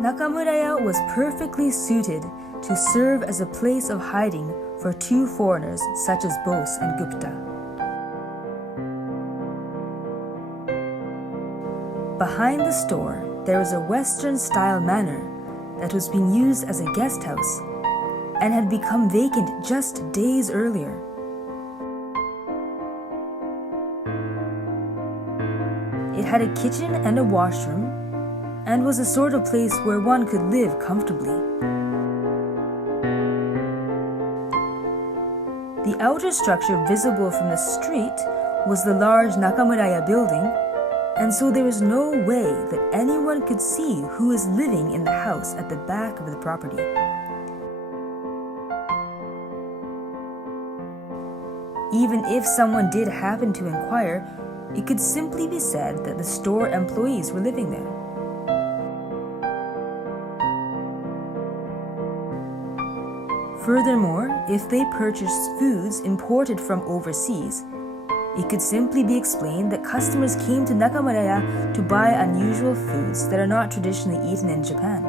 Nakamuraya was perfectly suited to serve as a place of hiding for two foreigners such as Bose and Gupta. Behind the store, there was a Western-style manor that was being used as a guest house and had become vacant just days earlier. It had a kitchen and a washroom and was the sort of place where one could live comfortably. The outer structure visible from the street was the large Nakamuraya building, and so there was no way that anyone could see who was living in the house at the back of the property. Even if someone did happen to inquire, it could simply be said that the store employees were living there. Furthermore, if they purchased foods imported from overseas, it could simply be explained that customers came to Nakamuraya to buy unusual foods that are not traditionally eaten in Japan.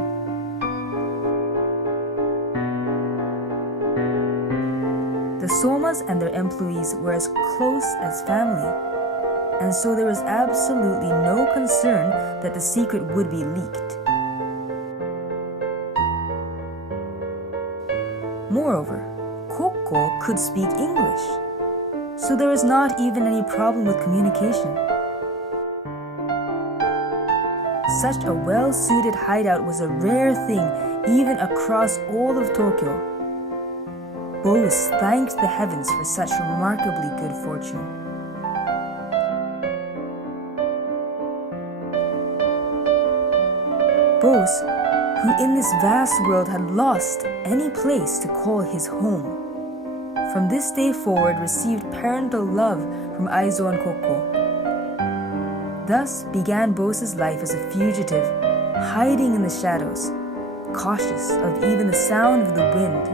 The Somas and their employees were as close as family, and so there was absolutely no concern that the secret would be leaked. Moreover, Kokko could speak English, so there was not even any problem with communication. Such a well-suited hideout was a rare thing even across all of Tokyo. Bose thanked the heavens for such remarkably good fortune. Bose, who in this vast world had lost any place to call his home, from this day forward received parental love from Aizo and Kokko. Thus began Bose's life as a fugitive, hiding in the shadows, cautious of even the sound of the wind,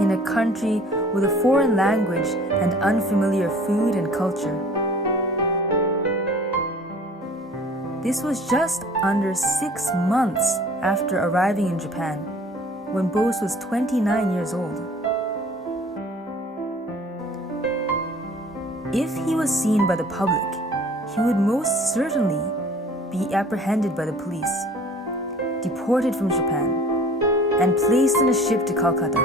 in a country with a foreign language and unfamiliar food and culture. This was just under 6 months after arriving in Japan, when Bose was 29 years old. If he was seen by the public, he would most certainly be apprehended by the police, deported from Japan, and placed on a ship to Calcutta.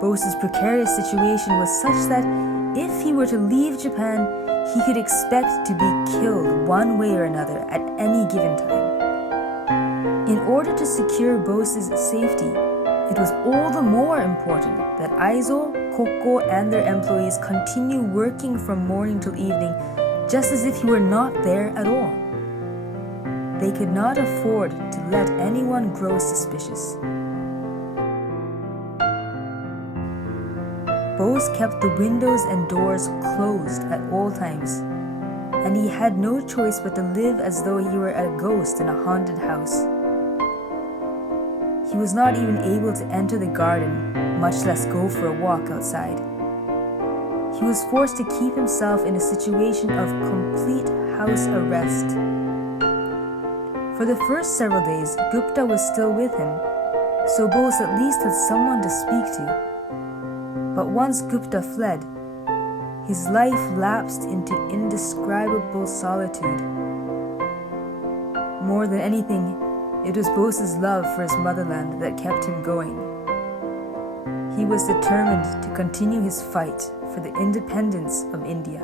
Bose's precarious situation was such that if he were to leave Japan, he could expect to be killed one way or another at any given time. In order to secure Bose's safety, it was all the more important that Aizo, Kokko, and their employees continue working from morning till evening, just as if he were not there at all. They could not afford to let anyone grow suspicious. Bose kept the windows and doors closed at all times, and he had no choice but to live as though he were a ghost in a haunted house. He was not even able to enter the garden, much less go for a walk outside. He was forced to keep himself in a situation of complete house arrest. For the first several days, Gupta was still with him, so Bose at least had someone to speak to. But once Gupta fled, his life lapsed into indescribable solitude. More than anything, it was Bose's love for his motherland that kept him going. He was determined to continue his fight for the independence of India.